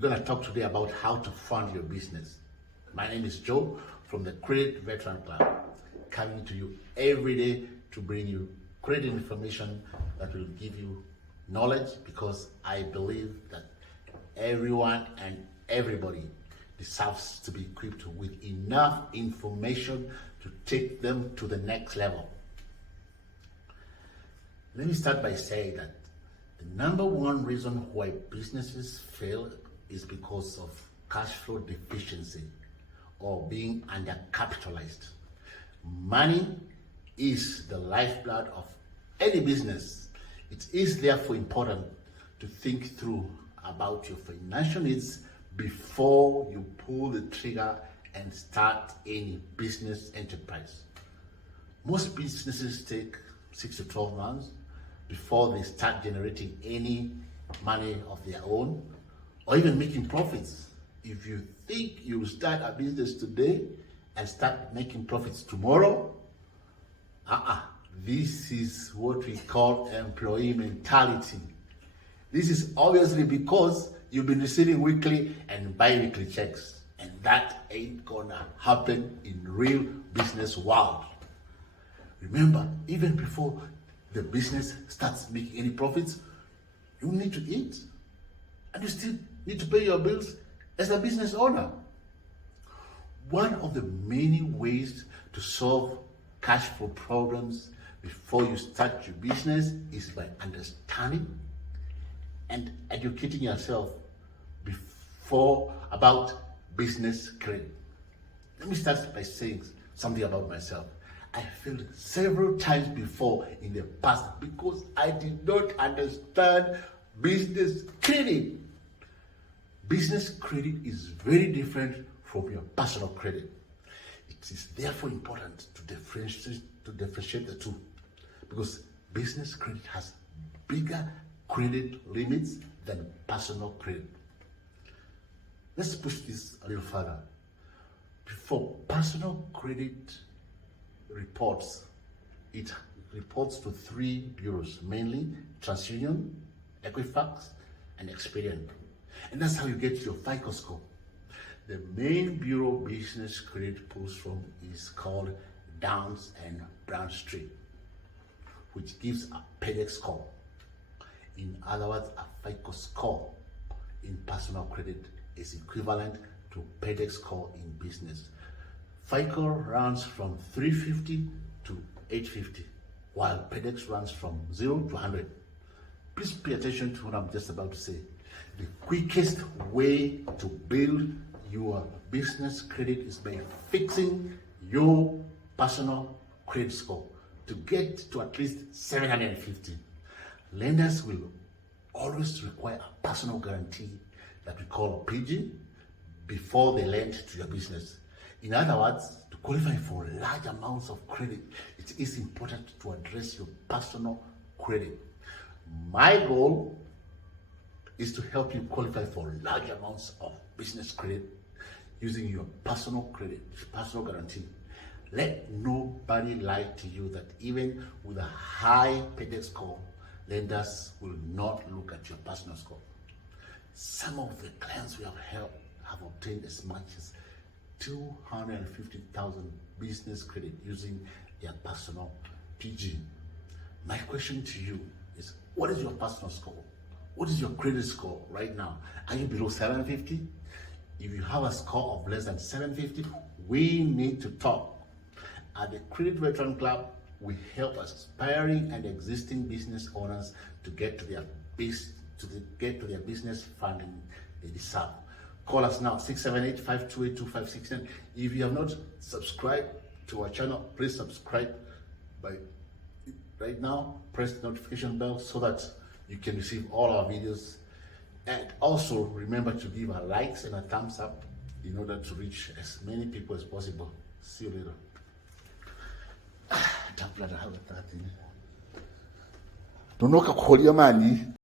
We're going to talk today about how to fund your business. My name is Joe from the Credit Veteran Club, coming to you every day to bring you credit information that will give you knowledge, because I believe that everyone and everybody deserves to be equipped with enough information to take them to the next level. Let me start by saying that the number one reason why businesses fail is because of cash flow deficiency or being undercapitalized. Money is the lifeblood of any business. It is therefore important to think through about your financial needs before you pull the trigger and start any business enterprise. Most businesses take 6 to 12 months before they start generating any money of their own or even making profits. If you think you'll start a business today and start making profits tomorrow, this is what we call employee mentality. This is obviously because you've been receiving weekly and bi-weekly checks, and that ain't gonna happen in real business world. Remember, even before the business starts making any profits, you need to eat, and you still need to pay your bills as a business owner. One of the many ways to solve cash flow problems before you start your business is by understanding and educating yourself before about business credit. Let me start by saying something about myself. I failed several times before in the past because I did not understand business credit. Business credit is very different from your personal credit. It is therefore important to differentiate the two, because business credit has bigger credit limits than personal credit. Let's push this a little further. Before personal credit reports, it reports to 3 bureaus, mainly TransUnion, Equifax, and Experian. And that's how you get your FICO score. The main bureau business credit pulls from is called Downs and Bradstreet, which gives a PEDEX score. In other words, a FICO score in personal credit is equivalent to PEDEX score in business. FICO runs from 350 to 850, while PEDEX runs from 0 to 100. Please pay attention to what I'm just about to say. The quickest way to build your business credit is by fixing your personal credit score to get to at least 750. Lenders will always require a personal guarantee that we call a PG before they lend to your business. In other words, to qualify for large amounts of credit, it is important to address your personal credit. My goal is to help you qualify for large amounts of business credit using your personal credit, personal guarantee. Let nobody lie to you that even with a high PEDEX score, lenders will not look at your personal score. Some of the clients we have helped have obtained as much as 250,000 business credit using their personal PG. My question to you is, what is your personal score? What is your credit score right now? Are you below 750? If you have a score of less than 750, we need to talk. At the Credit Veteran Club, we help aspiring and existing business owners to get to their business funding they deserve. Call us now, 678-528-2569. If you have not subscribed to our channel, please subscribe right now. Press the notification bell so that you can receive all our videos. And also remember to give our likes and a thumbs up in order to reach as many people as possible. See you later. Don't know